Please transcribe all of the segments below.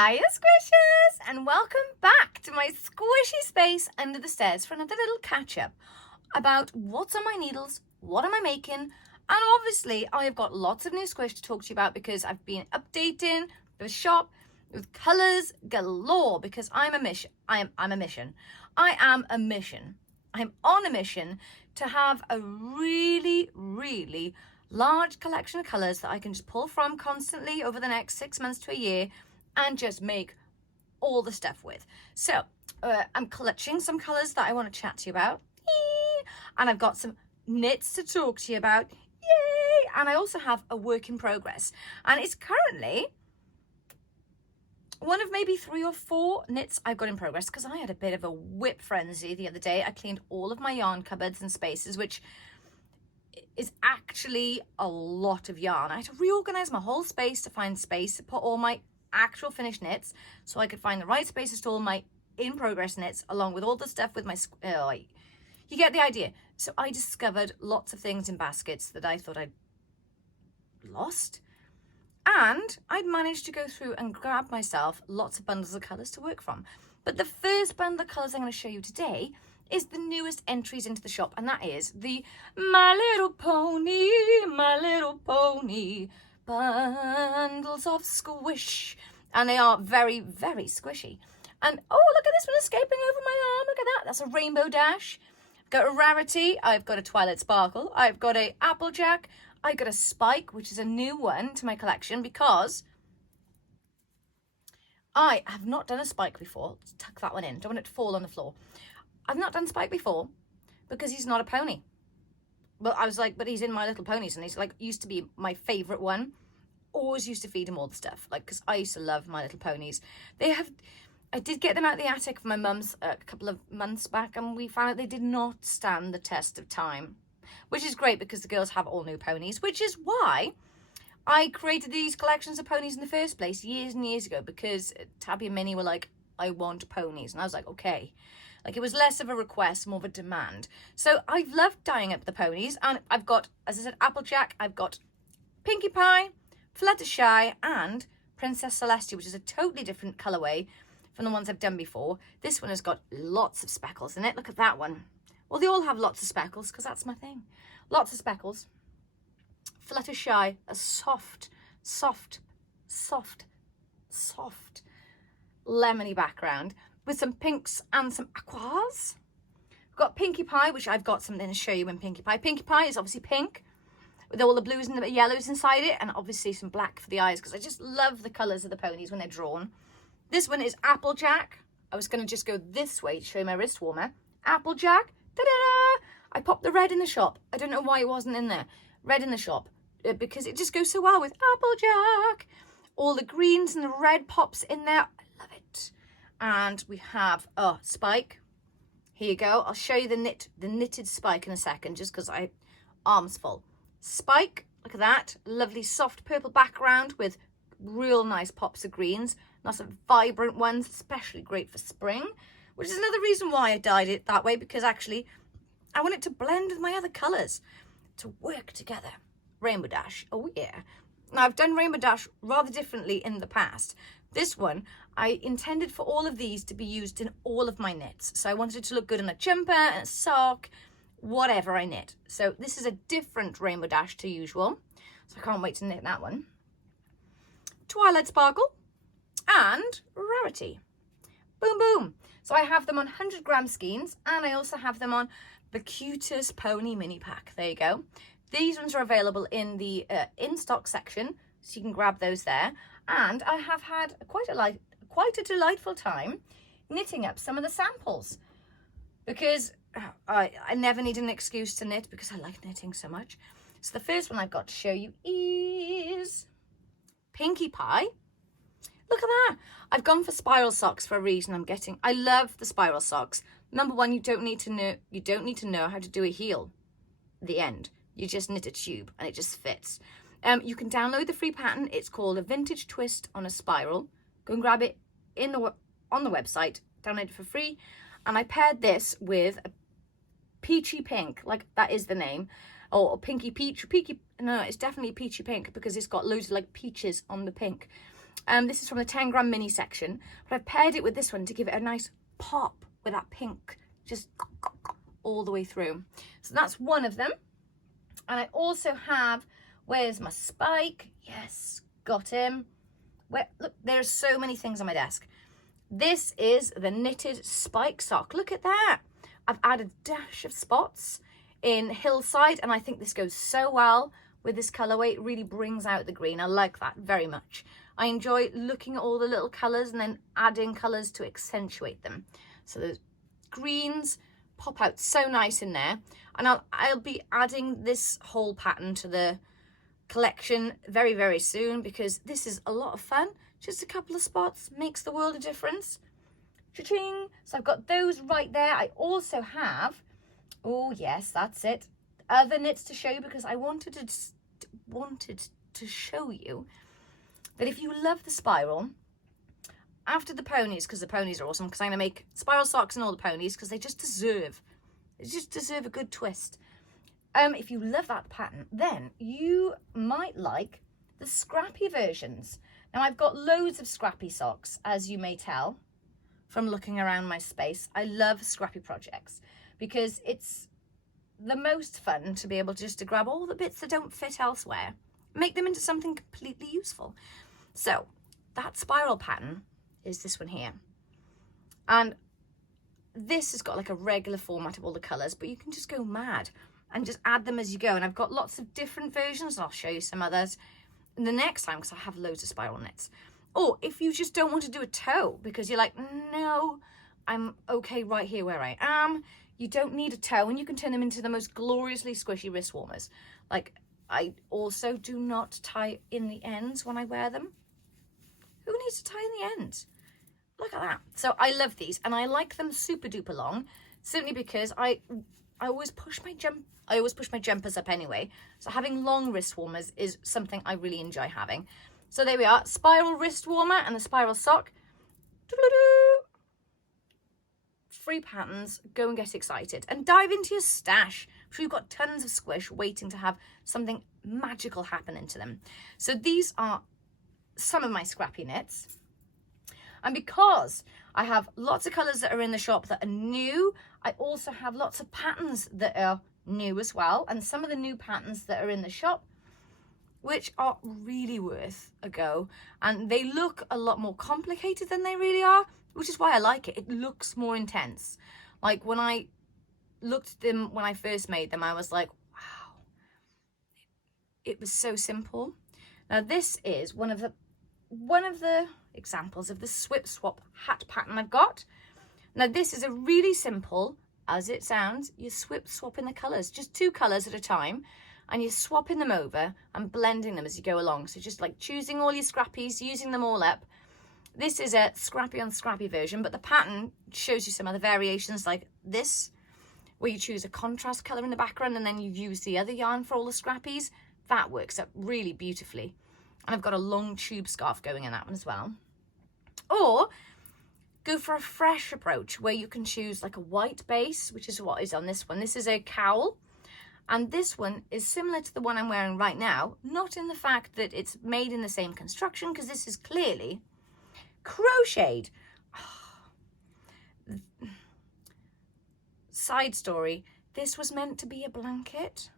Hiya squishers, and welcome back to my squishy space under the stairs for another little catch up about what's on my needles, what am I making, and obviously I have got lots of new squish to talk to you about because I've been updating the shop with colours galore because I'm a mission. I am on a mission to have a really large collection of colours that I can just pull from constantly over the next 6 months to a year and just make all the stuff with. So I'm clutching some colours that I want to chat to you about. And I've got some knits to talk to you about. Yay! And I also have a work in progress. And it's currently one of maybe 3 or 4 knits I've got in progress because I had a bit of a whip frenzy the other day. I cleaned all of my yarn cupboards and spaces, which is actually a lot of yarn. I had to reorganize my whole space to find space to put all my actual finished knits so I could find the right space to store my in progress knits along with all the stuff with my you get the idea. So I discovered lots of things in baskets that I thought I'd lost, and I'd managed to go through and grab myself lots of bundles of colours to work from. But the first bundle of colours I'm going to show you today is the newest entries into the shop, and that is the My Little Pony bundles of squish, and they are very squishy. And oh, look at this one escaping over my arm. Look at that. That's a rainbow dash. I've got a Rarity. I've got a Twilight sparkle. I've got a Applejack. I've got a Spike, which is a new one to my collection because I have not done a Spike before. Let's tuck that one in. Don't want it to fall on the floor. I've not done Spike before because he's not a pony. Well, I was like, but he's in My Little Ponies, and he's like used to be my favourite one. Always used to feed him all the stuff, like, because I used to love My Little Ponies. I did get them out of the attic for my mum's a couple of months back, and we found out they did not stand the test of time, which is great because the girls have all new ponies, which is why I created these collections of ponies in the first place years and years ago, because Tabby and Minnie were like, I want ponies, and I was like, okay. Like, it was less of a request, more of a demand. So I've loved dyeing up the ponies, and I've got, as I said, Applejack, I've got Pinkie Pie, Fluttershy, and Princess Celestia, which is a totally different colourway from the ones I've done before. This one has got lots of speckles in it. Look at that one. Well, they all have lots of speckles because that's my thing. Lots of speckles. Fluttershy, a soft lemony background with some pinks and some aquas. We've got Pinkie Pie, which I've got something to show you in Pinkie Pie. Pinkie Pie is obviously pink with all the blues and the yellows inside it, and obviously some black for the eyes because I just love the colours of the ponies when they're drawn. This one is Applejack. I was going to just go this way to show you my wrist warmer. Applejack. Ta-da! I popped the red in the shop. I don't know why it wasn't in there. Red in the shop because it just goes so well with Applejack. All the greens and the red pops in there. I love it. And we have Spike. Here you go. I'll show you the knitted Spike in a second just because I arms full. Spike, look at that. Lovely soft purple background with real nice pops of greens. Nice vibrant ones, especially great for spring, which is another reason why I dyed it that way, because actually I want it to blend with my other colours to work together. Rainbow Dash, oh yeah. Now I've done Rainbow Dash rather differently in the past. This one, I intended for all of these to be used in all of my knits. So I wanted it to look good in a jumper and a sock, whatever I knit. So this is a different Rainbow Dash to usual. So I can't wait to knit that one. Twilight Sparkle and Rarity. Boom, boom. So I have them on 100 gram skeins, and I also have them on the cutest pony mini pack. There you go. These ones are available in the in-stock section, so you can grab those there. And I have had quite a delightful time knitting up some of the samples because I never need an excuse to knit because I like knitting so much. So the first one I've got to show you is Pinkie Pie. Look at that. I've gone for spiral socks for a reason. I love the spiral socks. Number one, you don't need to know how to do a heel at the end. You just knit a tube and it just fits. You can download the free pattern. It's called a Vintage Twist on a Spiral. Go and grab it on the website. Download it for free. And I paired this with a peachy pink, like that is the name, or pinky peach. No, it's definitely peachy pink because it's got loads of like peaches on the pink. This is from the 10 gram mini section, but I've paired it with this one to give it a nice pop with that pink just all the way through. So that's one of them. And I also have, where's my spike? Yes, got him. Where, look, there's so many things on my desk. This is the knitted spike sock. Look at that. I've added a dash of spots in Hillside, and I think this goes so well with this colorway. It really brings out the green. I like that very much. I enjoy looking at all the little colors and then adding colors to accentuate them. So the greens pop out so nice in there. And I'll be adding this whole pattern to the collection very, very soon, because this is a lot of fun. Just a couple of spots makes the world of difference. Cha-ching! So I've got those right there. I also have, oh yes, that's it, other knits to show you, because I wanted to show you that if you love the spiral, after the ponies, because the ponies are awesome, because I'm going to make spiral socks and all the ponies, because they just deserve a good twist. If you love that pattern, then you might like the scrappy versions. Now, I've got loads of scrappy socks, as you may tell from looking around my space. I love scrappy projects because it's the most fun to be able to grab all the bits that don't fit elsewhere, make them into something completely useful. So that spiral pattern is this one here. And this has got like a regular format of all the colours, but you can just go mad and just add them as you go. And I've got lots of different versions, and I'll show you some others the next time, because I have loads of spiral knits. Or if you just don't want to do a toe because you're like, no, I'm okay right here where I am, you don't need a toe, and you can turn them into the most gloriously squishy wrist warmers. Like, I also do not tie in the ends when I wear them. Who needs to tie in the ends? Look at that. So I love these, and I like them super duper long, simply because I always push my jumpers up anyway. So having long wrist warmers is something I really enjoy having. So there we are, spiral wrist warmer and the spiral sock. Free patterns, go and get excited and dive into your stash. I'm sure you've got tons of squish waiting to have something magical happen into them. So these are some of my scrappy knits. And because I have lots of colours that are in the shop that are new, I also have lots of patterns that are new as well. And some of the new patterns that are in the shop, which are really worth a go. And they look a lot more complicated than they really are, which is why I like it. It looks more intense. Like when I looked at them when I first made them, I was like, wow, it was so simple. Now this is one of the examples of the swip swap hat pattern I've got. Now this is a really simple, as it sounds, you swip swap in the colours, just 2 colours at a time, and you're swapping them over and blending them as you go along. So just like choosing all your scrappies, using them all up. This is a scrappy on scrappy version, but the pattern shows you some other variations like this, where you choose a contrast colour in the background and then you use the other yarn for all the scrappies. That works up really beautifully. And I've got a long tube scarf going in that one as well. Or go for a fresh approach where you can choose like a white base, which is what is on this one. This is a cowl. And this one is similar to the one I'm wearing right now, not in the fact that it's made in the same construction, because this is clearly crocheted. Oh. Side story, this was meant to be a blanket.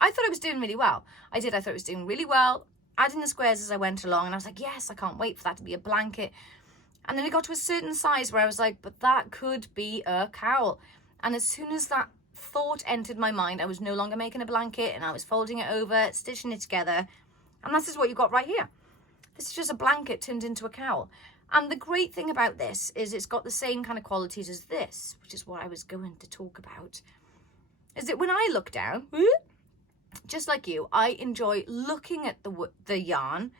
I thought I was doing really well. I thought I was doing really well, adding the squares as I went along, and I was like, yes, I can't wait for that to be a blanket. And then it got to a certain size where I was like, but that could be a cowl. And as soon as that thought entered my mind, I was no longer making a blanket, and I was folding it over, stitching it together, and this is what you got right here. This is just a blanket turned into a cowl. And the great thing about this is it's got the same kind of qualities as this, which is what I was going to talk about, is that when I look down, just like you, I enjoy looking at the yarn,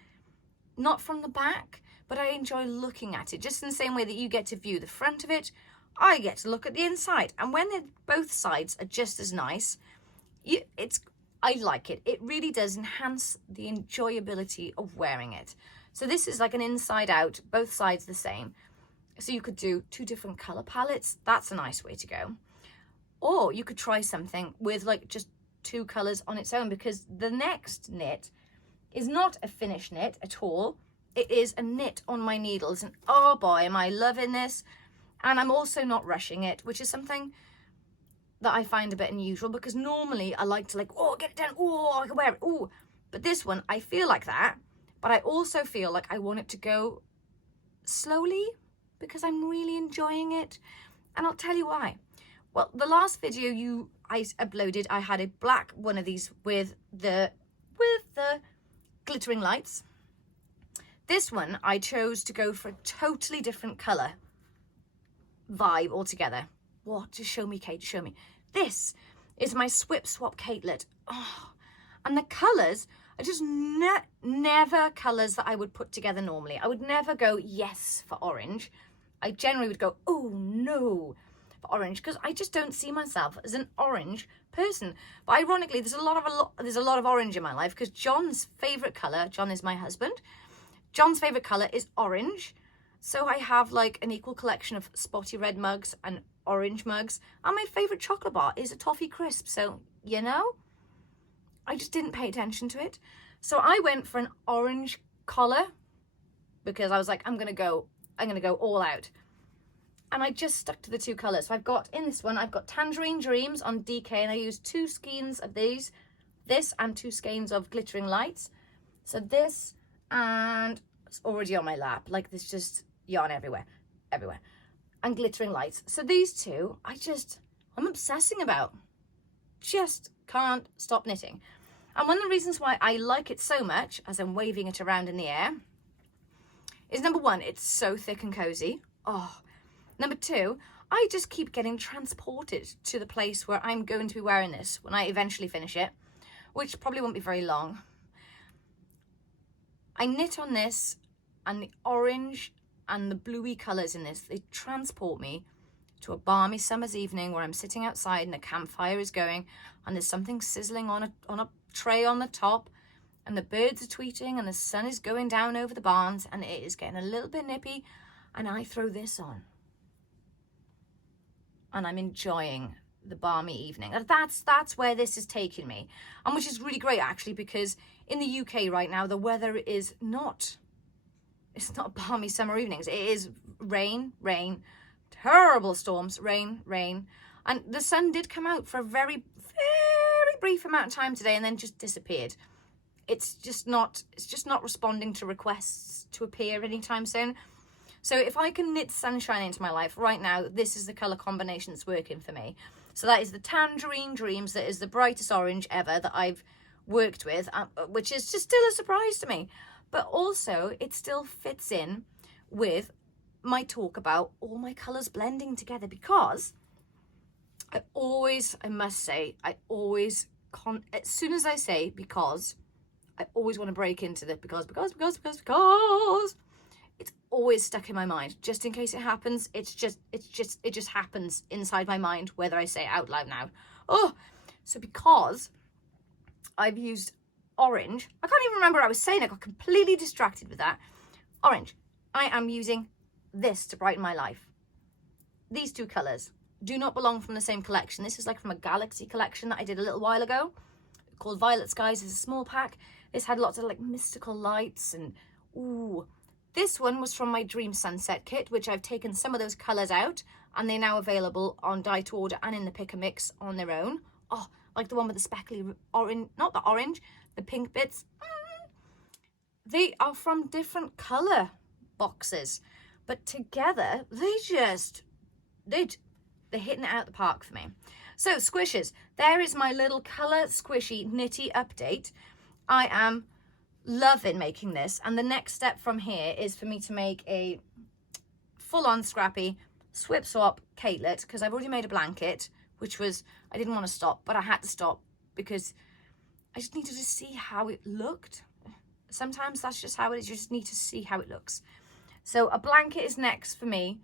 not from the back, but I enjoy looking at it, just in the same way that you get to view the front of it, I get to look at the inside. And when both sides are just as nice, I like it. It really does enhance the enjoyability of wearing it. So this is like an inside out, both sides the same. So you could do 2 different color palettes. That's a nice way to go. Or you could try something with like just 2 colors on its own, because the next knit is not a finished knit at all. It is a knit on my needles, and oh boy, am I loving this. And I'm also not rushing it, which is something that I find a bit unusual, because normally I like to like, oh, get it done, oh, I can wear it, oh. But this one, I feel like that, but I also feel like I want it to go slowly because I'm really enjoying it. And I'll tell you why. Well, the last video I uploaded, I had a black one of these with the glittering lights. This one, I chose to go for a totally different colour vibe altogether. What? Just show me, Kate, show me. This is my Swip Swap Catelet. Oh, and the colours are just never colours that I would put together normally. I would never go, yes, for orange. I generally would go, oh, no, for orange, because I just don't see myself as an orange person. But ironically, there's a lot of orange in my life, because John's favourite colour, John is my husband, John's favourite colour is orange. So I have like an equal collection of spotty red mugs and orange mugs. And my favourite chocolate bar is a toffee crisp. So, you know, I just didn't pay attention to it. So I went for an orange collar because I was like, I'm gonna go all out. And I just stuck to the two colours. So I've got, in this one, I've got Tangerine Dreams on DK, and I used 2 skeins of this and 2 skeins of Glittering Lights. So this, and it's already on my lap. Like, there's just yarn everywhere. And Glittering Lights. So these two, I'm obsessing about. Just can't stop knitting. And one of the reasons why I like it so much, as I'm waving it around in the air, is number one, it's so thick and cozy. Oh. Number two, I just keep getting transported to the place where I'm going to be wearing this when I eventually finish it, which probably won't be very long. I knit on this, and the orange and the bluey colours in this, they transport me to a balmy summer's evening where I'm sitting outside and the campfire is going, and there's something sizzling on a tray on the top, and the birds are tweeting, and the sun is going down over the barns, and it is getting a little bit nippy, and I throw this on. And I'm enjoying the balmy evening. And that's where this is taking me. And which is really great, actually, because in the UK right now, the weather is not, it's not balmy summer evenings. It is rain, terrible storms, rain. And the sun did come out for a very, very brief amount of time today and then just disappeared. It's just not responding to requests to appear anytime soon. So if I can knit sunshine into my life right now, this is the colour combination that's working for me. So that is the Tangerine Dreams. That is the brightest orange ever that I've worked with, which is just still a surprise to me. But also, it still fits in with my talk about all my colours blending together, because I must say, as soon as I say because, I always want to break into the because. It's always stuck in my mind, just in case it happens. It just happens inside my mind, whether I say it out loud now. Oh, so because I've used orange, I can't even remember what I was saying. I got completely distracted with that. Orange. I am using this to brighten my life. These two colours do not belong from the same collection. This is like from a Galaxy collection that I did a little while ago, called Violet Skies. It's a small pack. This had lots of like mystical lights and ooh. This one was from my Dream Sunset kit, which I've taken some of those colours out, and they're now available on Dye to Order and in the Pick a Mix on their own. Oh, like the one with the speckly orange, not the orange, the pink bits. They are from different colour boxes, but together they're hitting it out the park for me. So squishes, there is my little colour squishy knitty update. I am loving making this, and the next step from here is for me to make a full-on scrappy Swip Swap Catelet, because I've already made a blanket, which was, I didn't want to stop, but I had to stop because I just needed to see how it looked. Sometimes that's just how it is. You just need to see how it looks. So a blanket is next for me,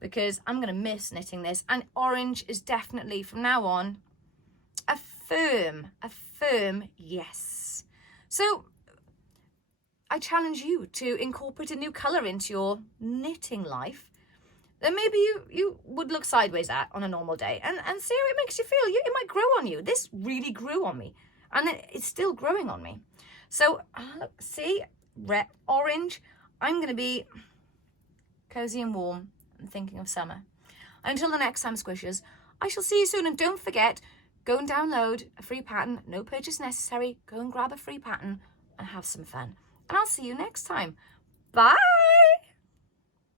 because I'm going to miss knitting this, and orange is definitely from now on a firm yes. So I challenge you to incorporate a new colour into your knitting life that maybe you would look sideways at on a normal day, and see how it makes you feel. It might grow on you. This really grew on me, and it's still growing on me. So, look, see, red, orange. I'm going to be cozy and warm and thinking of summer. Until the next time, Squishers, I shall see you soon. And don't forget, go and download a free pattern. No purchase necessary. Go and grab a free pattern and have some fun. And I'll see you next time. Bye!